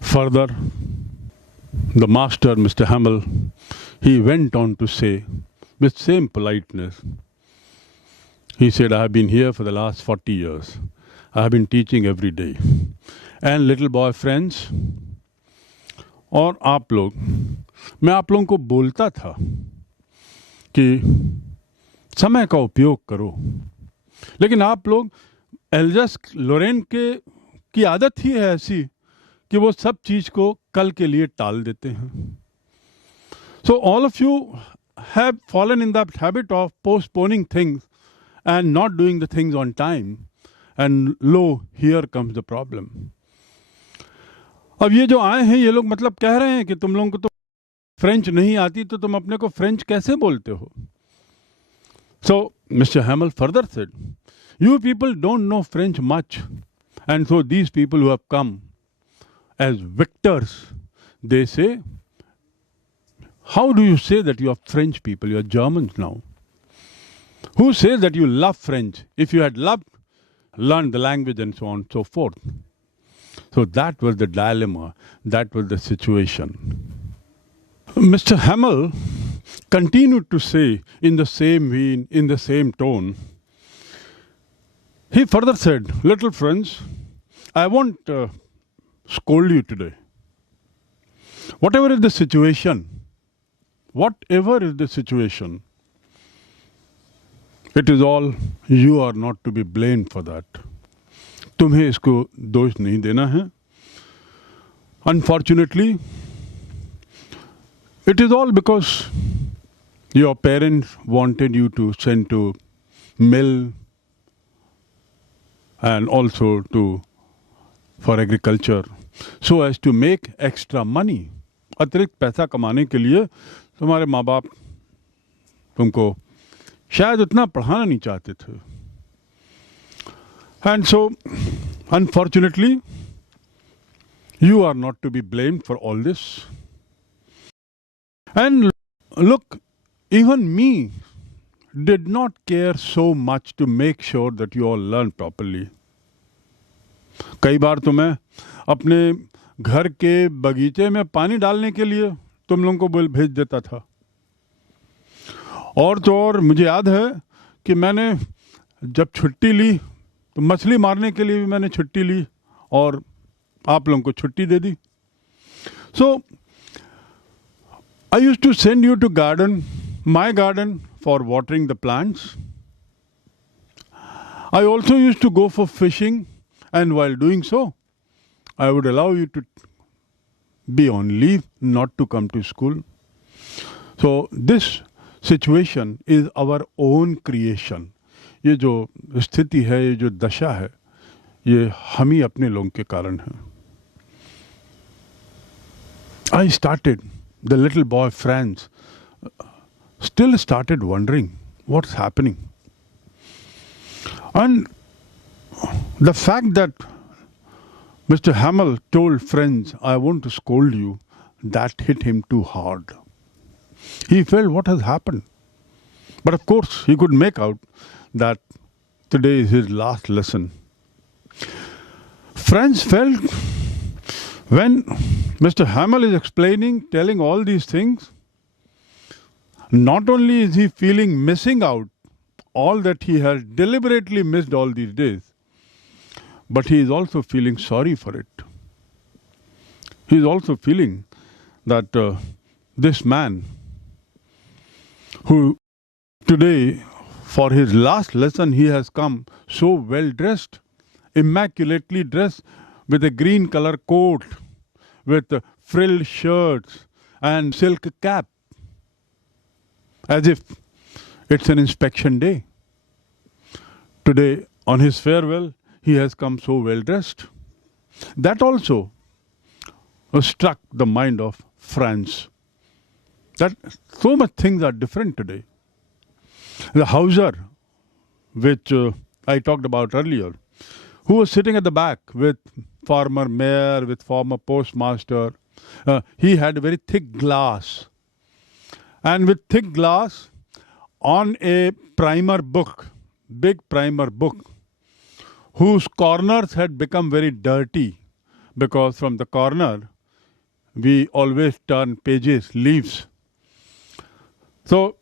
Further, the master, Mr. Hamill, he went on to say, with same politeness, he said, I have been here for the last 40 years. I have been teaching every day. And little boy friends, और आप लोग, मैं आप लोगों को बोलता था कि समय का उपयोग करो, लेकिन आप लोग एल्जस लोरेन की आदत ही है ऐसी कि वो सब चीज़ को कल के लिए टाल देते हैं. So all of you have fallen in that habit of postponing things and not doing the things on time. And lo, here comes the problem. अब ये जो आए हैं ये लोग मतलब कह रहे हैं कि तुम लोगों को तो फ्रेंच नहीं आती तो तुम अपने को फ्रेंच कैसे बोलते हो. So Mr. Hamill further said, you people don't know French much, and so these people who have come as victors, they say, how do you say that you are French people, you are Germans now? Who says that you love French? If you had loved, learned the language and so on and so forth. So that was the dilemma, that was the situation. Mr. Hamill continued to say in the same vein, in the same tone, he further said, little friends, I won't scold you today. Whatever is the situation, it is all, you are not to be blamed for that. तुम्हें इसको दोष नहीं देना है. Unfortunately, it is all because your parents wanted you to send to mill and also for agriculture, so as to make extra money. अतिरिक्त पैसा कमाने के लिए तुम्हारे माँ बाप तुमको शायद उतना पढ़ाना नहीं चाहते थे. And so, unfortunately, you are not to be blamed for all this. And look, even me did not care so much to make sure that you all learn properly. कई बार तो मैं अपने घर के बगीचे में पानी डालने के लिए तुम लोगों को भेज देता था. और तो और मुझे याद है कि मैंने जब छुट्टी ली तो मछली मारने के लिए भी मैंने छुट्टी ली और आप लोगों को छुट्टी दे दी. So I used to send you to my garden for watering the plants. I also used to go for fishing, and while doing so, I would allow you to be on leave, not to come to school. So this situation is our own creation. ये जो स्थिति है, ये जो दशा है, ये हम ही अपने लोगों के कारण है. I started, the little boy Franz still started wondering what's happening. And the fact that Mr. Hamill told Franz, I want to scold you, that hit him too hard. He felt what has happened. But of course, he could make out that today is his last lesson. Franz felt when Mr. Hamill is explaining, telling all these things, not only is he feeling missing out all that he has deliberately missed all these days, but he is also feeling sorry for it. He is also feeling that this man who today for his last lesson he has come so well dressed, immaculately dressed, with a green color coat, with frilled shirts and silk cap, as if it's an inspection day. Today, on his farewell, he has come so well dressed. That also struck the mind of Franz. That so much things are different today. The Hauser, which I talked about earlier, who was sitting at the back with former mayor, with former postmaster, he had very thick glass. And with thick glass on a primer book, big primer book, whose corners had become very dirty because from the corner we always turn pages, leaves. So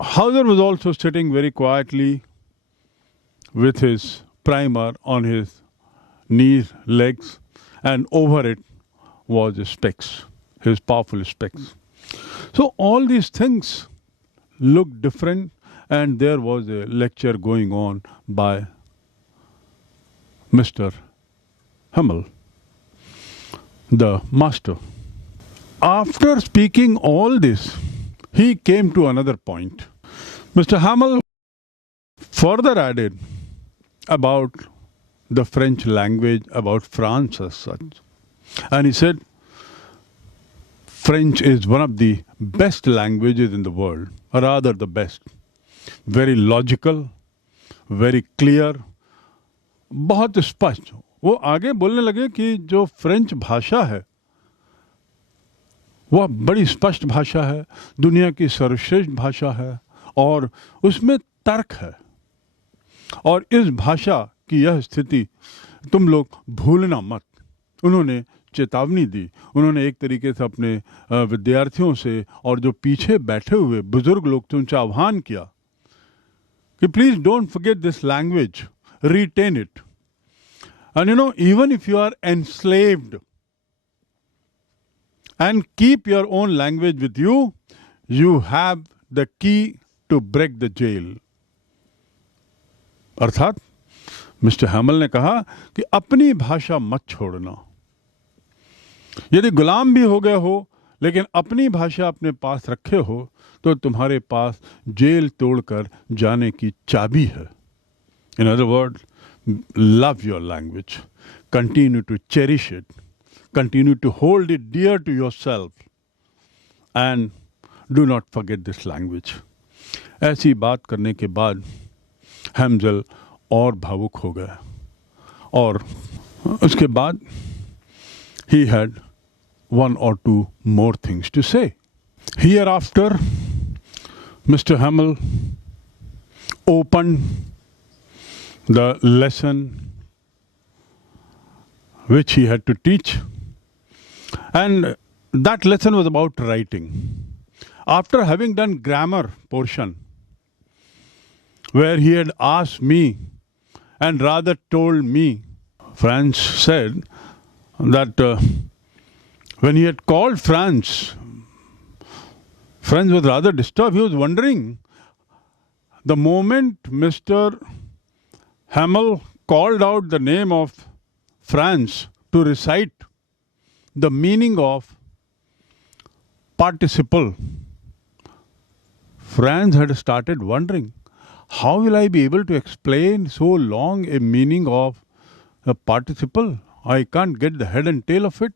Hauser was also sitting very quietly with his primer on his knees, legs, and over it was his specs, his powerful specs. So all these things looked different, and there was a lecture going on by Mr. Hamel, the master. After speaking all this, he came to another point. Mr. Hamel further added about the French language, about France as such. And he said, French is one of the best languages in the world, or rather the best. Very logical, very clear, बहुत स्पष्ट. वो आगे बोलने लगे कि जो French भाषा है वह बड़ी स्पष्ट भाषा है, दुनिया की सर्वश्रेष्ठ भाषा है और उसमें तर्क है. और इस भाषा की यह स्थिति तुम लोग भूलना मत. उन्होंने चेतावनी दी. उन्होंने एक तरीके से अपने विद्यार्थियों से और जो पीछे बैठे हुए बुजुर्ग लोग थे उनसे आह्वान किया कि please don't forget this language, retain it. And even if you are enslaved and keep your own language with you, you have the key to break the jail. अर्थात मिस्टर हैमल ने कहा कि अपनी भाषा मत छोड़ना. यदि गुलाम भी हो गए हो लेकिन अपनी भाषा अपने पास रखे हो तो तुम्हारे पास जेल तोड़कर जाने की चाबी है. In other words, love your language. Continue to cherish it. Continue to hold it dear to yourself. And do not forget this language. ऐसी बात करने के बाद हैमज़ल और भावुक हो गया. और उसके बाद he had one or two more things to say. Hereafter, Mr. Hamel opened the lesson which he had to teach, and that lesson was about writing. After having done grammar portion, where he had asked me and rather told me, Franz said that when he had called Franz was rather disturbed. He was wondering, the moment Mr. Hamel called out the name of Franz to recite the meaning of participle, Franz had started wondering, how will I be able to explain so long a meaning of a participle? I can't get the head and tail of it.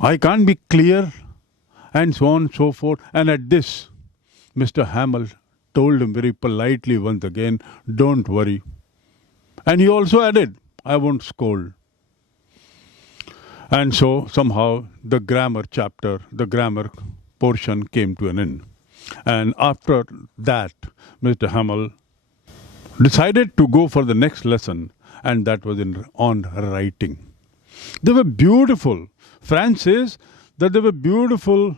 I can't be clear, and so on and so forth. And at this, Mr. Hamel told him very politely once again, don't worry. And he also added, I won't scold. And so somehow the grammar chapter, the grammar portion came to an end. And after that, Mr. Hamel decided to go for the next lesson, and that was on writing. They were beautiful. Franz says that they were beautiful,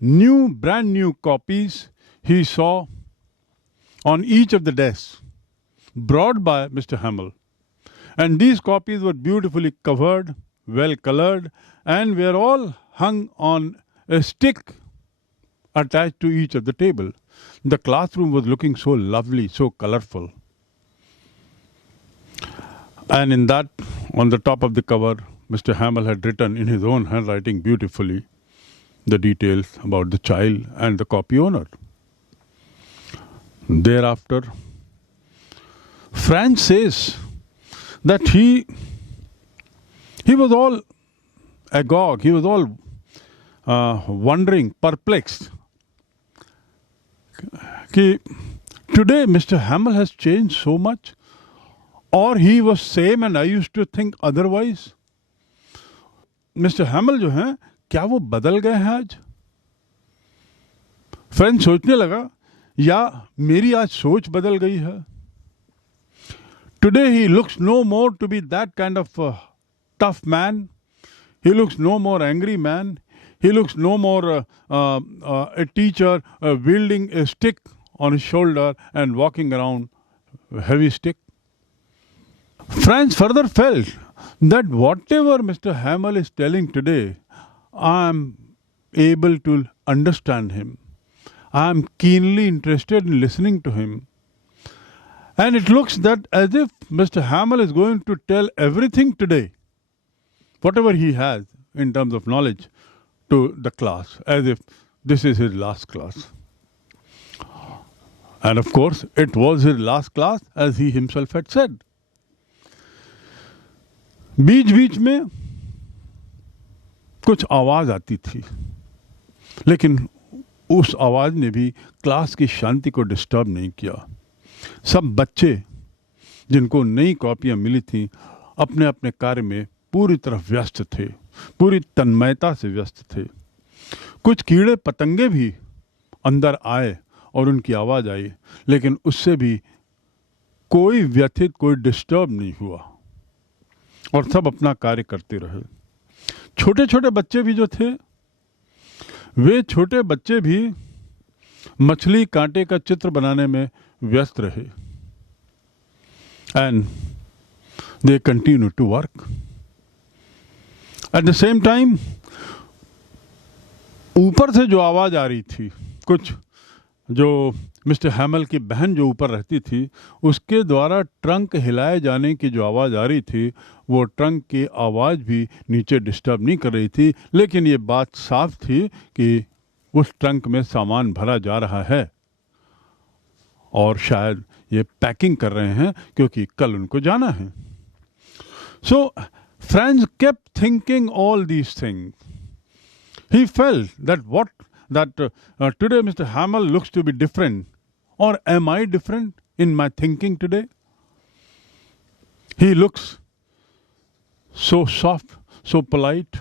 brand new copies he saw on each of the desks, brought by Mr. Hamel. And these copies were beautifully covered, well colored, and were all hung on a stick attached to each of the table. The classroom was looking so lovely, so colorful. And in that, on the top of the cover, Mr. Hamel had written in his own handwriting beautifully the details about the child and the copy owner. Thereafter, Franz says that he was all agog, he was all wondering, perplexed. Today Mr. Hamel has changed so much, or he was same and I used to think otherwise. Mr. Hamel जो हैं क्या वो बदल गए हैं आज? Friend सोचने लगा या मेरी आज सोच बदल गई है. Today he looks no more to be that kind of tough man. He looks no more angry man. He looks no more a teacher wielding a stick on his shoulder and walking around a heavy stick. Franz further felt that whatever Mr. Hamel is telling today, I am able to understand him. I am keenly interested in listening to him. And it looks that as if Mr. Hamel is going to tell everything today, whatever he has in terms of knowledge, to the class, as if this is his last class. And of course, it was his last class, as he himself had said. बीच बीच में कुछ आवाज आती थी, लेकिन उस आवाज ने भी क्लास की शांति को डिस्टर्ब नहीं किया. सब बच्चे जिनको नई कॉपियां मिली थी अपने अपने कार्य में पूरी तरह व्यस्त थे, पूरी तन्मयता से व्यस्त थे. कुछ कीड़े पतंगे भी अंदर आए और उनकी आवाज आई, लेकिन उससे भी कोई व्यथित, कोई डिस्टर्ब नहीं हुआ और सब अपना कार्य करते रहे. छोटे छोटे बच्चे भी जो थे, वे छोटे बच्चे भी मछली कांटे का चित्र बनाने में व्यस्त रहे. And they continue to work. At the same time ऊपर से जो आवाज आ रही थी, कुछ जो मिस्टर हैमल की बहन जो ऊपर रहती थी, उसके द्वारा ट्रंक हिलाए जाने की जो आवाज़ आ रही थी, वो ट्रंक की आवाज़ भी नीचे डिस्टर्ब नहीं कर रही थी. लेकिन ये बात साफ थी कि उस ट्रंक में सामान भरा जा रहा है और शायद ये पैकिंग कर रहे हैं क्योंकि कल उनको जाना है. सो Franz kept thinking all these things. He felt that today Mr. Hamel looks to be different. Or am I different in my thinking today? He looks so soft, so polite.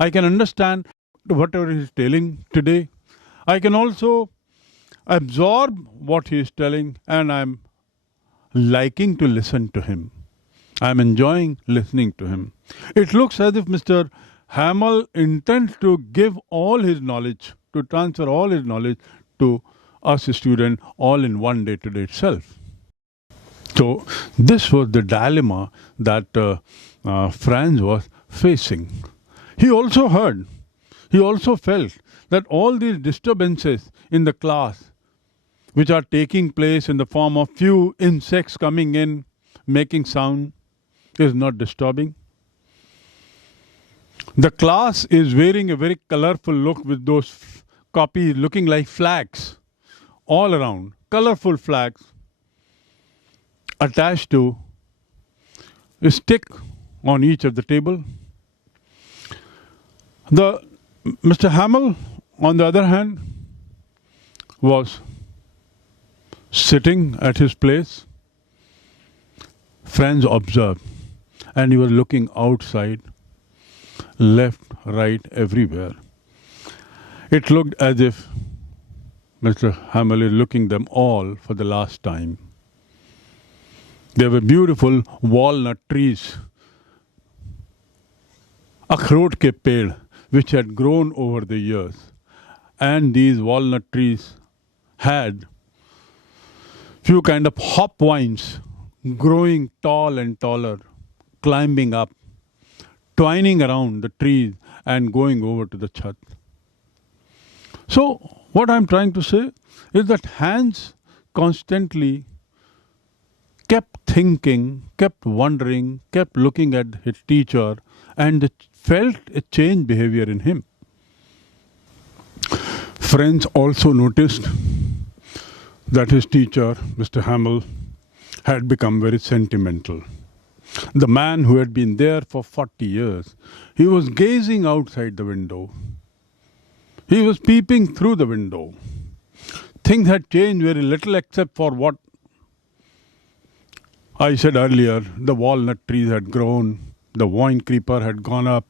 I can understand whatever he is telling today. I can also absorb what he is telling, and I'm liking to listen to him. I'm enjoying listening to him. It looks as if Mr. Hamel intends to give all his knowledge, to transfer all his knowledge to us students all in one day today itself. So this was the dilemma that Franz was facing. He also felt that all these disturbances in the class, which are taking place in the form of few insects coming in, making sound, is not disturbing. The class is wearing a very colorful look with those copies looking like flags all around, colorful flags attached to a stick on each of the table. Mr. Hamel, on the other hand, was sitting at his place. Franz observed, and he was looking outside, left, right, everywhere. It looked as if Mr. Hamel is looking them all for the last time. There were beautiful walnut trees, अखरोट के पेड़, which had grown over the years. And these walnut trees had few kind of hop vines growing tall and taller, climbing up, twining around the trees and going over to the chat. So what I'm trying to say is that Hans constantly kept thinking, kept wondering, kept looking at his teacher, and felt a changed behavior in him. Franz also noticed that his teacher, Mr. Hamel, had become very sentimental. The man who had been there for 40 years, he was gazing outside the window. He was peeping through the window. Things had changed very little except for what I said earlier. The walnut trees had grown, the vine creeper had gone up,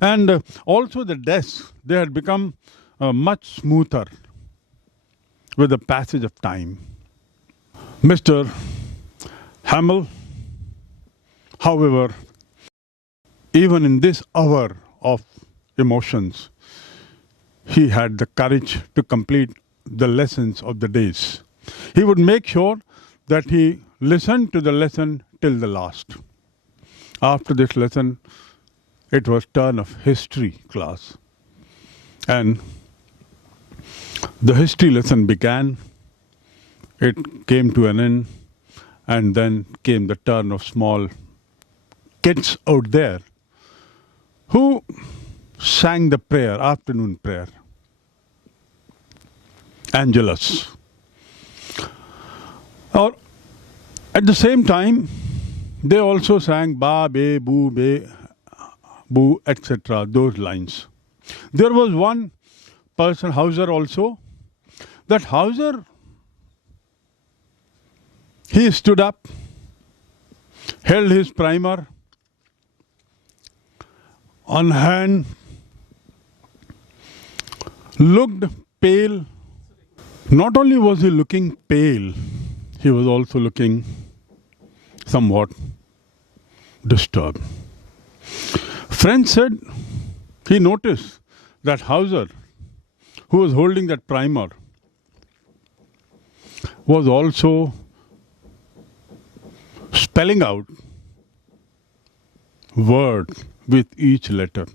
and also the desks, they had become much smoother with the passage of time. Mr. Hamel However, even in this hour of emotions, he had the courage to complete the lessons of the days. He would make sure that he listened to the lesson till the last. After this lesson, it was turn of history class. And the history lesson began, it came to an end, and then came the turn of small kids out there who sang the prayer, afternoon prayer, Angelus. Or at the same time, they also sang ba, be, boo, etc., those lines. There was one person, Hauser also, that Hauser, he stood up, held his primer on hand, looked pale. Not only was he looking pale, he was also looking somewhat disturbed. Friends said he noticed that Hauser, who was holding that primer, was also spelling out words with each letter.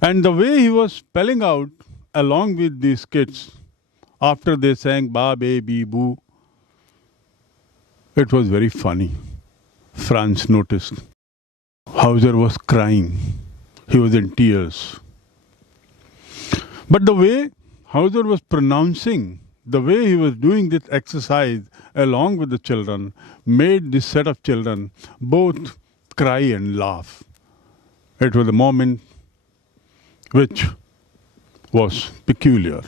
And the way he was spelling out along with these kids, after they sang ba, be, boo, it was very funny. Franz noticed. Hauser was crying. He was in tears. But the way Hauser was pronouncing, the way he was doing this exercise along with the children, made this set of children both cry and laugh. It was a moment which was peculiar.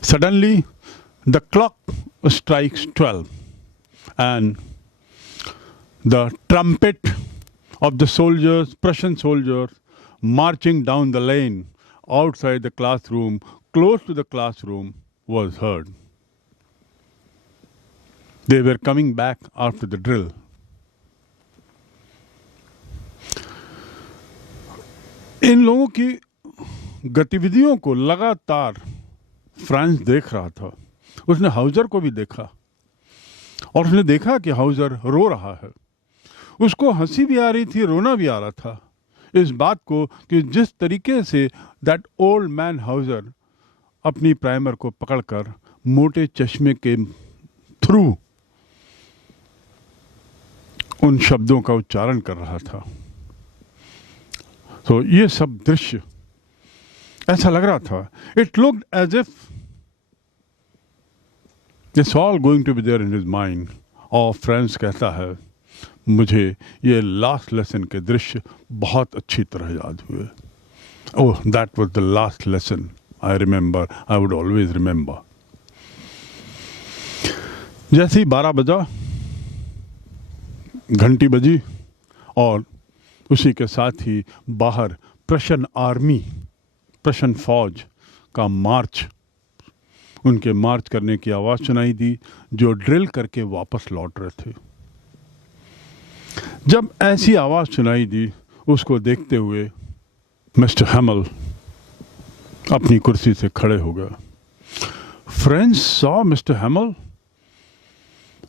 Suddenly, the clock strikes 12, and the trumpet of the soldiers, Prussian soldiers, marching down the lane outside the classroom, close to the classroom, was heard. They were coming back after the drill. इन लोगों की गतिविधियों को लगातार France देख रहा था. उसने Houser को भी देखा और उसने देखा कि हाउजर रो रहा है. उसको हंसी भी आ रही थी, रोना भी आ रहा था इस बात को कि जिस तरीके say that old man Houser अपनी प्राइमर को पकड़कर मोटे चश्मे के थ्रू उन शब्दों का उच्चारण कर रहा था. तो ये सब दृश्य ऐसा लग रहा था. It looked as if it's all going to be there in his mind. और फ्रेंड्स कहता है, मुझे ये लास्ट लेसन के दृश्य बहुत अच्छी तरह याद हुए. Oh, that was the last lesson I remember, I would always remember. जैसे ही 12 बजा, घंटी बजी और उसी के साथ ही बाहर प्रशन आर्मी, प्रशन फौज का मार्च, उनके मार्च करने की आवाज़ सुनाई दी, जो ड्रिल करके वापस लौट रहे थे. जब ऐसी आवाज़ सुनाई दी, उसको देखते हुए मिस्टर हैमल अपनी कुर्सी से खड़े हो गए. Friends saw mister हैमल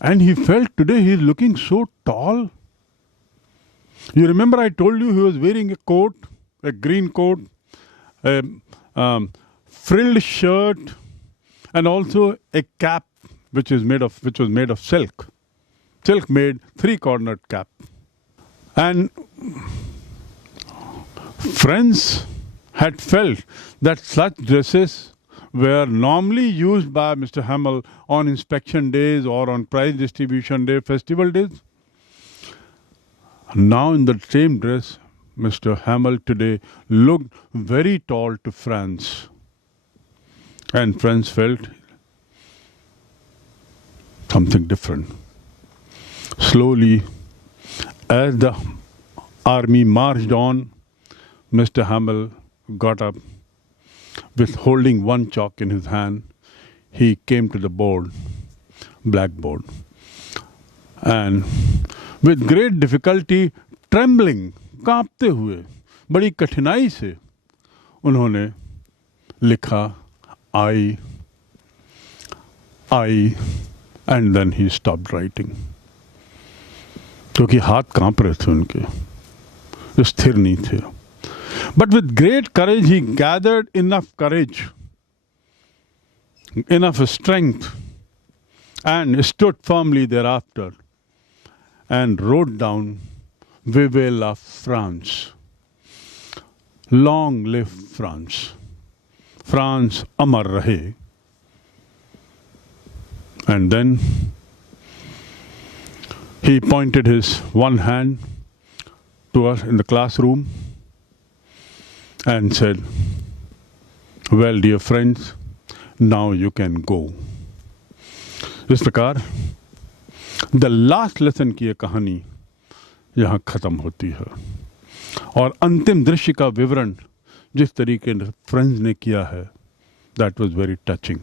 and he felt today he is looking so tall. You remember I told you he was wearing a coat, a green coat, a frilled shirt, and also a cap which was made of silk. Silk made 3-cornered cap. And friends had felt that such dresses were normally used by Mr. Hamel on inspection days or on prize distribution day, festival days. Now in the same dress, Mr. Hamel today looked very tall to Franz. And Franz felt something different. Slowly, as the army marched on, Mr. Hamel got up. With holding one chalk in his hand, he came to the board, blackboard, and with great difficulty, trembling, कांपते हुए, बड़ी कठिनाई से उन्होंने लिखा I, and then he stopped writing. क्योंकि हाथ कांप रहे थे उनके, स्थिर नहीं थे। But with great courage he gathered enough courage, enough strength, and stood firmly thereafter and wrote down Vive la France. Long live France. France amar rahe. And then he pointed his one hand to us in the classroom and said, well, dear friends, now you can go. इस प्रकार the last lesson की ये कहानी यहाँ ख़त्म होती है। और अंतिम दृश्य का विवरण जिस तरीके से फ्रेंड्स ने किया है, दैट वाज वेरी टचिंग।